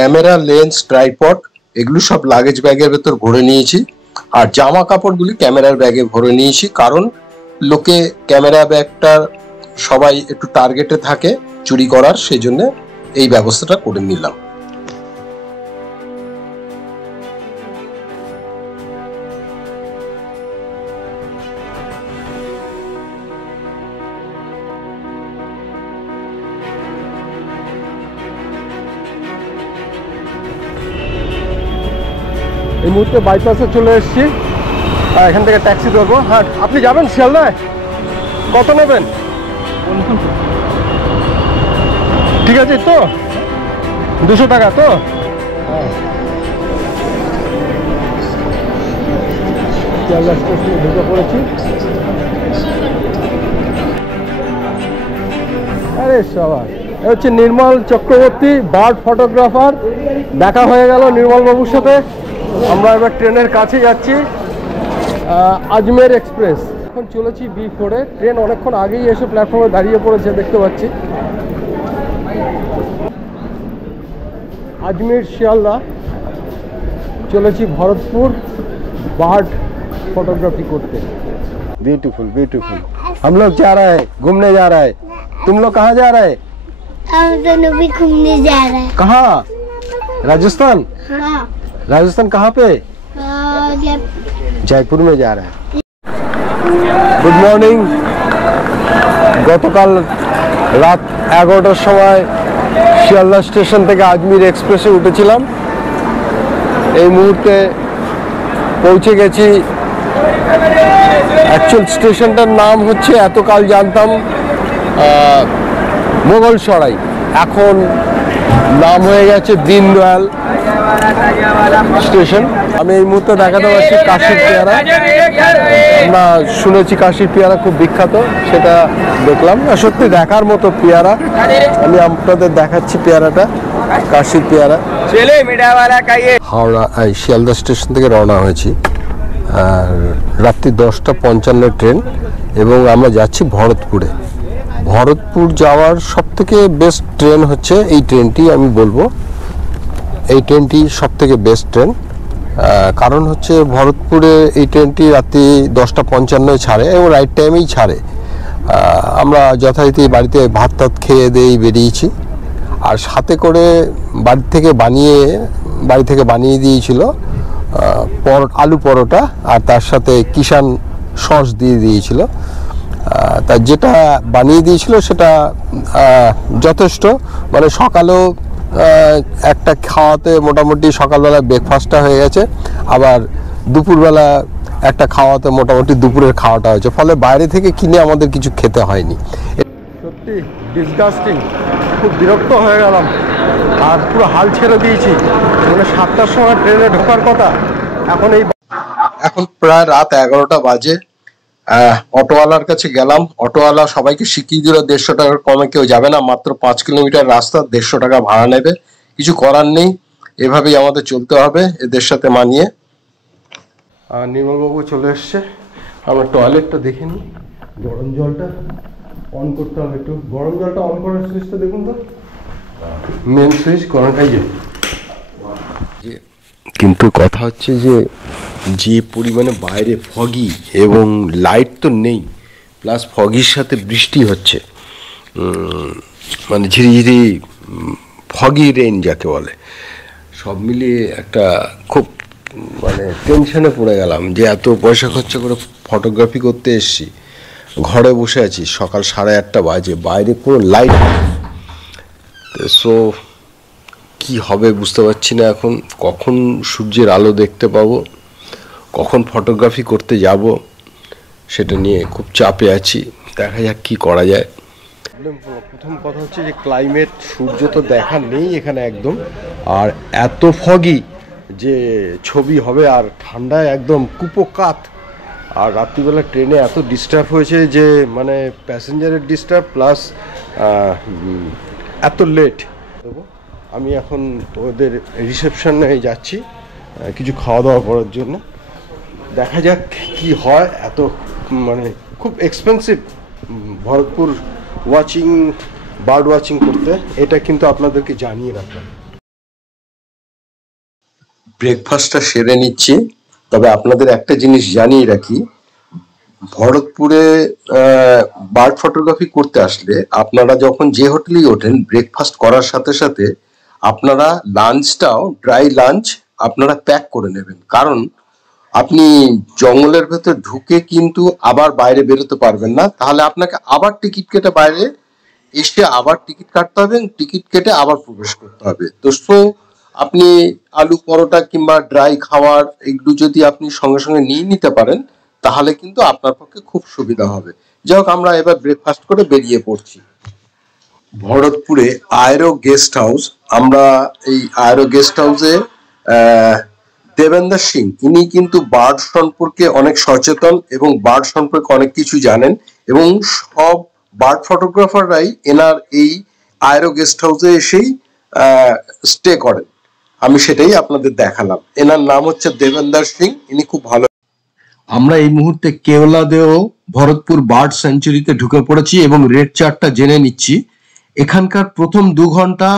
Camera, lens, tripod এগুলো সব luggage ব্যাগের ভেতর ভরে নিয়েছি। আর জামা কাপড়গুলি ক্যামেরার ব্যাগে ভরে নিয়েছি, কারণ লোকে ক্যামেরা ব্যাগটা সবাই একটু টার্গেটে থাকে চুরি করার, সেই জন্য এই ব্যবস্থাটা করে নিলাম। এই মুহূর্তে বাইপাসে চলে এসেছি, এখান থেকে ট্যাক্সি ধরবো। হ্যাঁ, আপনি যাবেন শিয়ালদায়? কত নেবেন? ঠিক আছে তো, 200 টাকা তো? শিয়ালদা স্টেশনে ঢুকে পড়েছি। আরে সবাই, এ হচ্ছে নির্মল চক্রবর্তী, বার্ড ফটোগ্রাফার। দেখা হয়ে গেল নির্মল বাবুর সাথে। আমরা এবার ট্রেনের কাছে যাচ্ছি, আজমের এক্সপ্রেস। এখন চলেছি B4 এ। ট্রেন অনেকক্ষণ আগেই এসে প্ল্যাটফর্মে দাঁড়িয়ে পড়েছে, দেখতে পাচ্ছি। আজমের শিয়ালদা চলেছি ভরতপুর बार्ड फोटोग्राफी करते। Beautiful beautiful. हम लोग जा रहे हैं, घूमने जा रहा है। तुम लोग कहाँ जा रहे हैं? हम दोनों भी घूमने जा रहे हैं। कहाँ? राजस्थान? हाँ। राजस्थान कहाँ पे? जयपुर में जा रहा है। Good morning. গতকাল রাত 11টার সময় শিয়ালদা স্টেশন থেকে আজমির এক্সপ্রেসে উঠেছিলাম। এই মুহূর্তে পৌঁছে গেছি। অ্যাকচুয়াল স্টেশনটার নাম হচ্ছে, এতকাল জানতাম মোগলসরাই, এখন নাম হয়ে গেছে দীনদয়াল স্টেশন। আমি এই মুহূর্তে দেখাতে পারছি কাশির পেয়ারা। আমরা শুনেছি কাশির পেয়ারা খুব বিখ্যাত, সেটা দেখলাম। সত্যি দেখার মতো পেয়ারা। আমি আপনাদের দেখাচ্ছি পেয়ারাটা, কাশির পেয়ারা। হাওড়া শিয়ালদা স্টেশন থেকে রওনা হয়েছি, আর রাত্রি 10:55 ট্রেন, এবং আমরা যাচ্ছি ভরতপুরে। ভরতপুর যাওয়ার সবথেকে বেস্ট ট্রেন হচ্ছে এই ট্রেনটি, আমি বলবো এই ট্রেনটি সবথেকে বেস্ট ট্রেন। কারণ হচ্ছে ভরতপুরে এই ট্রেনটি রাত্রি 10:55 ছাড়ে এবং রাইট টাইমেই ছাড়ে। আমরা যথারীতি বাড়িতে ভাত টাত খেয়ে দিয়েই বেরিয়েছি, আর সাথে করে বাড়ি থেকে বানিয়ে দিয়েছিল আলু পরোটা, আর তার সাথে কিষান সস দিয়ে দিয়েছিল। তা যেটা বানিয়ে দিয়েছিল সেটা যথেষ্ট, মানে সকালেও একটা খাওয়াতে মোটামুটি সকালবেলা ব্রেকফাস্টটা হয়ে গেছে, আবার দুপুরবেলা একটা খাওয়াতে মোটামুটি দুপুরের খাওয়াটা হয়েছে, ফলে বাইরে থেকে কিনে আমাদের কিছু খেতে হয়নি। সত্যি ডিসগাস্টিং, খুব বিরক্ত হয়ে গেলাম, আর পুরো হাল ছেড়ে দিয়েছি। মানে 7টার সময় ট্রেনে ঢোকার কথা, এখন প্রায় রাত 11টা বাজে। অটোওয়ালার কাছে গেলাম, অটোওয়ালা সবাইকে শিখিয়ে দিল 150 টাকার কমে কেউ যাবে না, মাত্র 5 কিলোমিটার রাস্তা, 150 টাকা ভাড়া নেবে। কিছু করার নেই, এভাবেই আমাদের চলতে হবে এদের সাথে মানিয়ে। নির্মলবাবু চলে এসছে, আমরা টয়লেটটা দেখে নিই। গরম জলটা অন করতে হবে, একটু গরম জলটা অন করার সুইচটা দেখুন তো, মেন সুইচ গরমটাই যে। কিন্তু কথা হচ্ছে যে পরিমাণে বাইরে ফগি, এবং লাইট তো নেই, প্লাস ফগির সাথে বৃষ্টি হচ্ছে, মানে ঝিরিঝিরি ফগি রেইন যাকে বলে, সব মিলিয়ে একটা খুব মানে টেনশনে পড়ে গেলাম যে এত পয়সা খরচা করে ফটোগ্রাফি করতে এসছি, ঘরে বসে আছি, সকাল 8:30 বাজে, বাইরে কোনো লাইট নেই। সো কি হবে বুঝতে পারছি না এখন, কখন সূর্যের আলো দেখতে পাবো, কখন ফটোগ্রাফি করতে যাব, সেটা নিয়ে খুব চাপে আছি। দেখা যাক কি করা যায়। প্রথম কথা হচ্ছে যে ক্লাইমেট, সূর্য তো দেখা নেই এখানে একদম, আর এত ফগি যে ছবি হবে, আর ঠান্ডায় একদম কুপোকাত। আর রাত্রিবেলা ট্রেনে এত ডিস্টার্ব হয়েছে যে মানে প্যাসেঞ্জারের ডিস্টার্ব, প্লাস এত লেট। আমি এখন ওদের রিসেপশনে যাচ্ছি কিছু খাওয়া দাওয়া করার জন্য। দেখা যাক কি হয়। এত মানে খুব এক্সপেন্সিভ ভরতপুর বার্ড ওয়াচিং করতে, এটা কিন্তু আপনাদেরকে জানিয়ে রাখলাম। ব্রেকফাস্টটা সেরে নিচ্ছি। তবে আপনাদের একটা জিনিস জানিয়ে রাখি, ভরতপুরে বার্ড ফটোগ্রাফি করতে আসলে আপনারা যখন যে হোটেলেই ওঠেন, ব্রেকফাস্ট করার সাথে সাথে আপনারা লাঞ্চটাও ড্রাই লাঞ্চ আপনারা প্যাক করে নেবেন। কারণ আপনি জঙ্গলের ভেতর ঢুকে কিন্তু আবার বাইরে বেরোতে পারবেন না, তাহলে আপনাকে আবার টিকিট কেটে বাইরে এসে আবার টিকিট কাটতে হবে, টিকিট কেটে আবার প্রবেশ করতে হবে। তো আপনি আলু পরোটা কিংবা ড্রাই খাবার এগুলো যদি আপনি সঙ্গে সঙ্গে নিয়ে নিতে পারেন, তাহলে কিন্তু আপনার পক্ষে খুব সুবিধা হবে। যাই হোক, আমরা এবার ব্রেকফাস্ট করে বেরিয়ে পড়ছি। ভরতপুরে আয়রো গেস্ট হাউস, আমরা এই আয়রো গেস্ট হাউসে দেবেন্দর সিং, ইনি কিন্তু বার্ড সম্পর্কে অনেক সচেতন এবং বার্ড সম্পর্কে অনেক কিছু জানেন, এবং সব বার্ড ফটোগ্রাফাররাই এনার এই আয়রো গেস্ট হাউসে এসেই স্টে করেন। আমি সেটাই আপনাদের দেখালাম। এনার নাম হচ্ছে দেবেন্দর সিং, ইনি খুব ভালো। আমরা এই মুহূর্তে কেওলাদেও ভরতপুর বার্ড সেঞ্চুরিতে ঢুকে পড়েছি এবং রেট চার্টটা জেনে নিচ্ছি। এখানকার প্রথম 2 ঘন্টা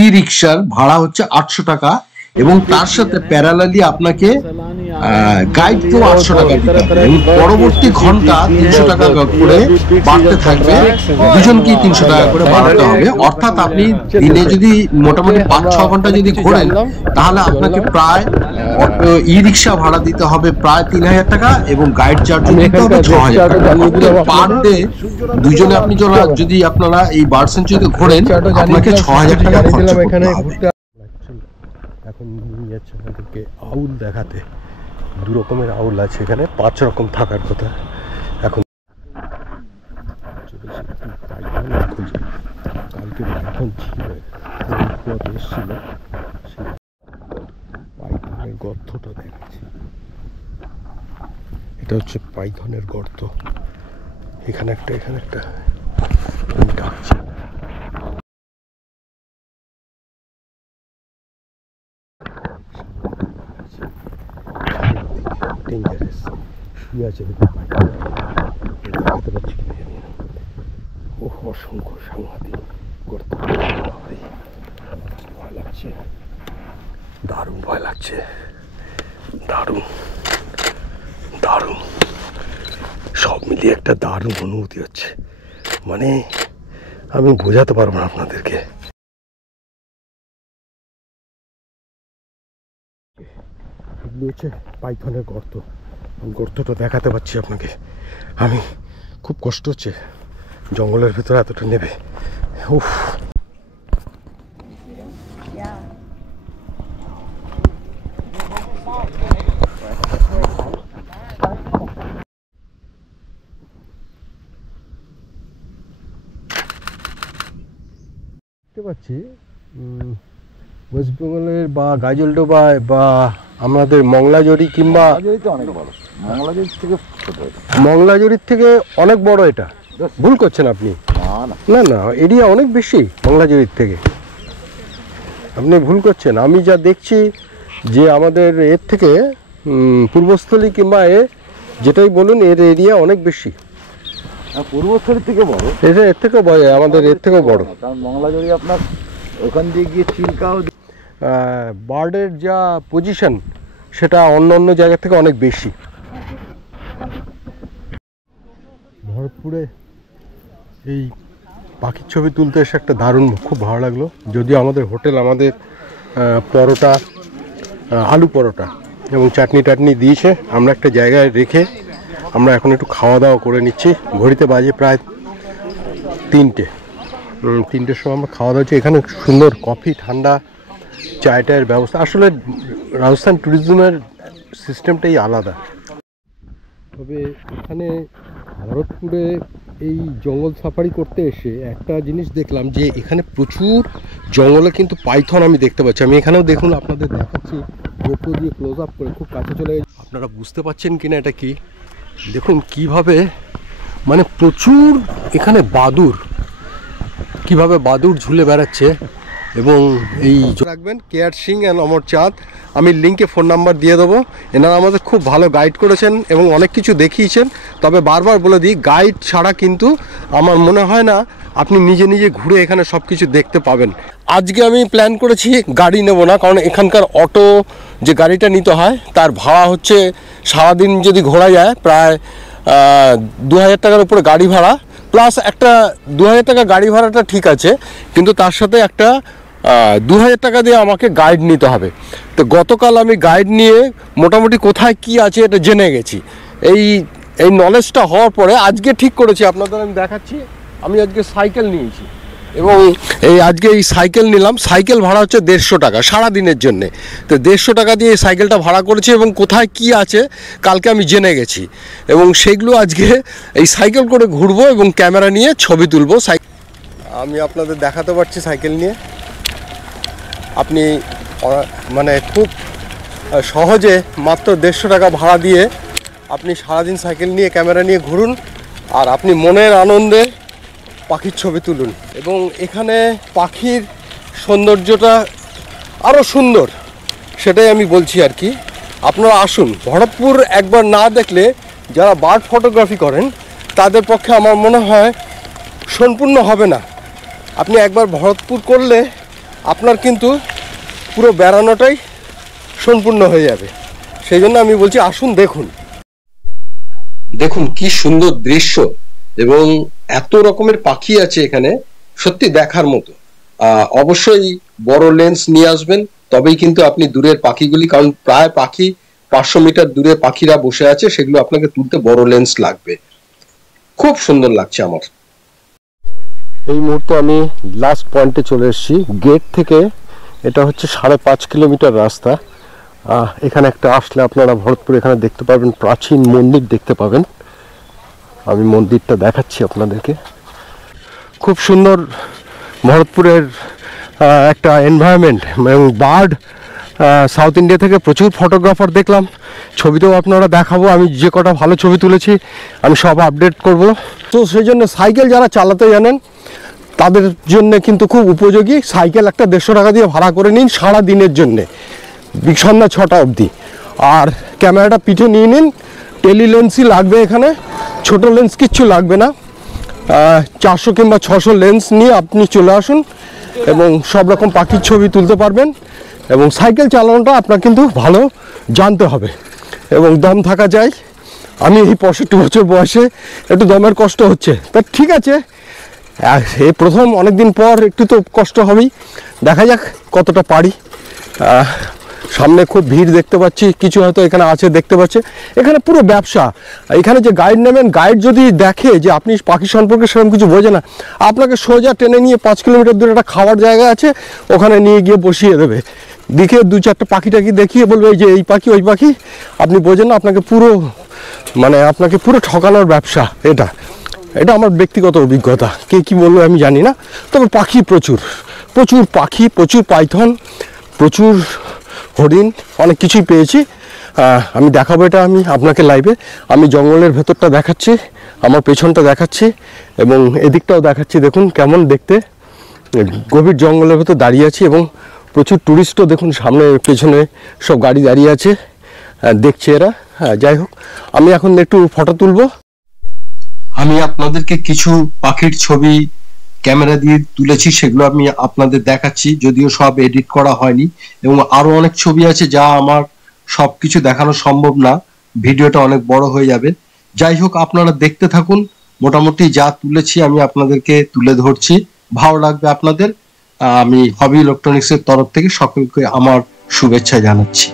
ই রিক্সার ভাড়া হচ্ছে 800 টাকা, এবং তার সাথে প্যারালালি আপনাকে গাইডকেও 800 টাকা দিতে হবে, এবং পরবর্তী ঘন্টা 300 টাকা করে বাড়তে থাকবে, দুজনকেই 300 টাকা করে বাড়াতে হবে। অর্থাৎ আপনি দিনে যদি মোটামুটি 5-6 ঘন্টা যদি ঘোরেন, তাহলে আপনাকে প্রায় ই রিক্সা ভাড়া দিতে হবে প্রায় 3000 টাকা, এবং গাইড চার্জ দিতে হবে 6000 টাকা। পার ডে দুজনে আপনি যদি আপনারা এই বার্ড সেঞ্চুরিতে ঘোরেন, আপনাকে 6000 টাকা খরচ করতে হবে। এখন নিয়ে যাচ্ছে আমাদেরকে আউল দেখাতে। 2 রকমের আউল আছে এখানে, 5 রকম থাকার কথা। এখন কালকে পাইথন ছিল, এসেছিল, পাইথনের গর্তটা দেখাচ্ছে। এটা হচ্ছে পাইথনের গর্ত। এখানে একটা ডাকছে। ডেঞ্জারাস শুয়ে আছে, দেখাতে পারছি কিনা জানি না। ও অসংখ্য সাংঘাতিক গর্ত, ভয় লাগছে, দারুণ ভয় লাগছে, দারুণ দারুণ সব মিলিয়ে একটা দারুণ অনুভূতি হচ্ছে। মানে আমি বোঝাতে পারবো না আপনাদেরকে। এগুলো হচ্ছে পাইথনের গর্ত, গর্তটা দেখাতে পাচ্ছি আপনাকে। আমি খুব কষ্ট হচ্ছে জঙ্গলের ভেতরে এতটা নেবে। উফ, দেখতে পাচ্ছি ওয়েস্ট বেঙ্গলের বা গাজলডোবায় বা আমাদের মংলাজড়ি কিংবা মংলাজড়ির থেকে অনেক বড়। এটা ভুল করছেন আপনি। না না, এরিয়া অনেক বেশি মংলাজড়ির থেকে, আপনি ভুল করছেন। আমি যা দেখছি যে আমাদের এর থেকে পূর্বস্থলী কিংবা যেটাই বলুন, এর এরিয়া অনেক বেশি। পূর্বস্থলীর থেকে বড়, এর থেকেও বড়, আমাদের এর থেকেও বড়। কারণ মংলাজড়ি আপনার ওখান দিয়ে গিয়ে চিল্কাও, বার্ডের যা পজিশন সেটা অন্য অন্য জায়গা থেকে অনেক বেশি। ভরতপুরে এই পাখির ছবি তুলতে এসে একটা দারুণ, খুব ভালো লাগলো। যদিও আমাদের হোটেল আমাদের পরোটা, আলু পরোটা এবং চাটনি টাটনি দিয়েছে, আমরা একটা জায়গায় রেখে আমরা এখন একটু খাওয়া দাওয়া করে নিচ্ছি। ঘড়িতে বাজে প্রায় 3টের সময় আমরা খাওয়া দাওয়া হচ্ছে। এখানে সুন্দর কফি, ঠান্ডা চায়টায়ের ব্যবস্থা। আসলে রাজস্থান ট্যুরিজমের সিস্টেমটাই আলাদা। তবে এখানে ভরতপুরে এই জঙ্গল সাফারি করতে এসে একটা জিনিস দেখলাম, যে এখানে প্রচুর জঙ্গলে কিন্তু পাইথন আমি দেখতে পাচ্ছি। আমি এখানেও দেখুন, আপনাদের দেখাচ্ছি গোপ্রো দিয়ে ক্লোজ আপ করে, খুব কাছে চলে গেছে। আপনারা বুঝতে পারছেন কিনা এটা কি, দেখুন কিভাবে, মানে প্রচুর এখানে বাদুড়, কিভাবে বাদুড় ঝুলে বেড়াচ্ছে। এবং এই রাখবেন কেয়ার সিং অ্যান্ড অমর চাঁদ, আমি লিঙ্কে ফোন নাম্বার দিয়ে দেবো। এনারা আমাদের খুব ভালো গাইড করেছেন এবং অনেক কিছু দেখিয়েছেন। তবে বারবার বলে দিই, গাইড ছাড়া কিন্তু আমার মনে হয় না আপনি নিজে নিজে ঘুরে এখানে সব কিছু দেখতে পাবেন। আজকে আমি প্ল্যান করেছি গাড়ি নেব না, কারণ এখানকার অটো যে গাড়িটা নিতে হয় তার ভাড়া হচ্ছে সারাদিন যদি ঘোরা যায় প্রায় 2000 টাকার উপরে গাড়ি ভাড়া, প্লাস একটা 2000 টাকা গাড়ি ভাড়াটা ঠিক আছে, কিন্তু তার সাথে একটা 2000 টাকা দিয়ে আমাকে গাইড নিতে হবে। তো গতকাল আমি গাইড নিয়ে মোটামুটি কোথায় কি আছে এটা জেনে গেছি। এই নলেজটা হওয়ার পরে আজকে ঠিক করেছি, আপনাদের আমি দেখাচ্ছি। আমি আজকে সাইকেল নিয়েছি এবং আজকে এই সাইকেল নিলাম। সাইকেল ভাড়া হচ্ছে 150 টাকা সারা দিনের জন্যে। তো 150 টাকা দিয়ে এই সাইকেলটা ভাড়া করেছি এবং কোথায় কি আছে কালকে আমি জেনে গেছি, এবং সেগুলো আজকে এই সাইকেল করে ঘুরবো এবং ক্যামেরা নিয়ে ছবি তুলবো। আমি আপনাদের দেখাতে পারছি সাইকেল নিয়ে। আপনি মানে খুব সহজে মাত্র 150 টাকা ভাড়া দিয়ে আপনি সারাদিন সাইকেল নিয়ে ক্যামেরা নিয়ে ঘুরুন, আর আপনি মনের আনন্দে পাখির ছবি তুলুন। এবং এখানে পাখির সৌন্দর্যটা আরও সুন্দর, সেটাই আমি বলছি আর কি। আপনারা আসুন ভরতপুর, একবার না দেখলে যারা বার্ড ফটোগ্রাফি করেন তাদের পক্ষে আমার মনে হয় সম্পূর্ণ হবে না। আপনি একবার ভরতপুর করলে আপনার কিন্তু পুরো বেড়ানোটাই সম্পূর্ণ হয়ে যাবে। সেই জন্য আমি বলছি আসুন, দেখুন দেখুন কি সুন্দর দৃশ্য, এবং এত রকমের পাখি আছে এখানে, সত্যি দেখার মতো। অবশ্যই বড় লেন্স নিয়ে আসবেন, তবেই কিন্তু আপনি দূরের পাখিগুলি, কারণ প্রায় পাখি 500 মিটার দূরে পাখিরা বসে আছে, সেগুলো আপনাকে তুলতে বড় লেন্স লাগবে। খুব সুন্দর লাগছে আমার। এই মুহূর্তে আমি লাস্ট পয়েন্টে চলে এসেছি। গেট থেকে এটা হচ্ছে 5.5 কিলোমিটার রাস্তা। এখানে একটা আসলে আপনারা ভরতপুর এখানে দেখতে পাবেন, প্রাচীন মন্দির দেখতে পাবেন। আমি মন্দিরটা দেখাচ্ছি আপনাদেরকে। খুব সুন্দর ভরতপুরের একটা এনভায়রনমেন্ট এবং বার্ড। সাউথ ইন্ডিয়া থেকে প্রচুর ফটোগ্রাফার দেখলাম, ছবিতেও আপনারা দেখাবো। আমি যে কটা ভালো ছবি তুলেছি আমি সব আপডেট করব। তো সেই জন্য সাইকেল যারা চালাতে জানেন তাদের জন্য কিন্তু খুব উপযোগী। সাইকেল একটা 150 টাকা দিয়ে ভাড়া করে নিন সারা দিনের জন্যে, সন্ধ্যা 6টা অবধি। আর ক্যামেরাটা পিঠে নিয়ে নিন, টেলি লেন্সই লাগবে এখানে, ছোট লেন্স কিচ্ছু লাগবে না। 400 কিংবা 600 লেন্স নিয়ে আপনি চলে আসুন এবং সব রকম পাখির ছবি তুলতে পারবেন। এবং সাইকেল চালানোটা আপনার কিন্তু ভালো জানতে হবে এবং দম থাকা যায়। আমি এই 65 বছর বয়সে একটু দমের কষ্ট হচ্ছে, তা ঠিক আছে, এই প্রথম অনেক দিন পর একটু তো কষ্ট হবেই, দেখা যাক কতটা পারি। সামনে খুব ভিড় দেখতে পাচ্ছি, কিছু হয়তো এখানে আছে দেখতে পাচ্ছে। এখানে পুরো ব্যবসা। এখানে যে গাইড নেবেন, গাইড যদি দেখে যে আপনি পাখি সম্পর্কে সেরকম কিছু বোঝে না, আপনাকে সোজা টেনে নিয়ে 5 কিলোমিটার দূরে একটা খাওয়ার জায়গা আছে, ওখানে নিয়ে গিয়ে বসিয়ে দেবে। দেখে 2-4টা পাখি টাকি দেখিয়ে বলবে এই যে এই পাখি ওই পাখি, আপনি বোঝেন না, আপনাকে পুরো ঠকানোর ব্যবসা এটা। এটা আমার ব্যক্তিগত অভিজ্ঞতা, কে কি বললো আমি জানি না। তবে পাখি প্রচুর পাখি, প্রচুর পাইথন, প্রচুর হরিণ, অনেক কিছুই পেয়েছি। আমি দেখাবো এটা আমি আপনাকে লাইভে। আমি জঙ্গলের ভেতরটা দেখাচ্ছি, আমার পেছনটা দেখাচ্ছি এবং এদিকটাও দেখাচ্ছি। দেখুন কেমন দেখতে, গভীর জঙ্গলের ভেতর দাঁড়িয়ে আছি এবং প্রচুর টুরিস্টও দেখুন সামনে পেছনে সব গাড়ি দাঁড়িয়ে আছে, দেখছে এরা। যাই হোক, আমি এখন একটু ফটো তুলবো। আমি আপনাদেরকে কিছু পাখির ছবি ক্যামেরা দিয়ে তুলেছি, সেগুলো আমি আপনাদের দেখাচ্ছি, যদিও সব এডিট করা হয়নি। এবং আরো অনেক ছবি আছে যা আমার সবকিছু দেখানো সম্ভব না, ভিডিওটা অনেক বড় হয়ে যাবে। যাই হোক, আপনারা দেখতে থাকুন। মোটামুটি যা তুলেছি আমি আপনাদেরকে তুলে ধরছি, ভালো লাগবে আপনাদের। আমি হবি ইলেকট্রনিক্সের তরফ থেকে সকলকে আমার শুভেচ্ছা জানাচ্ছি।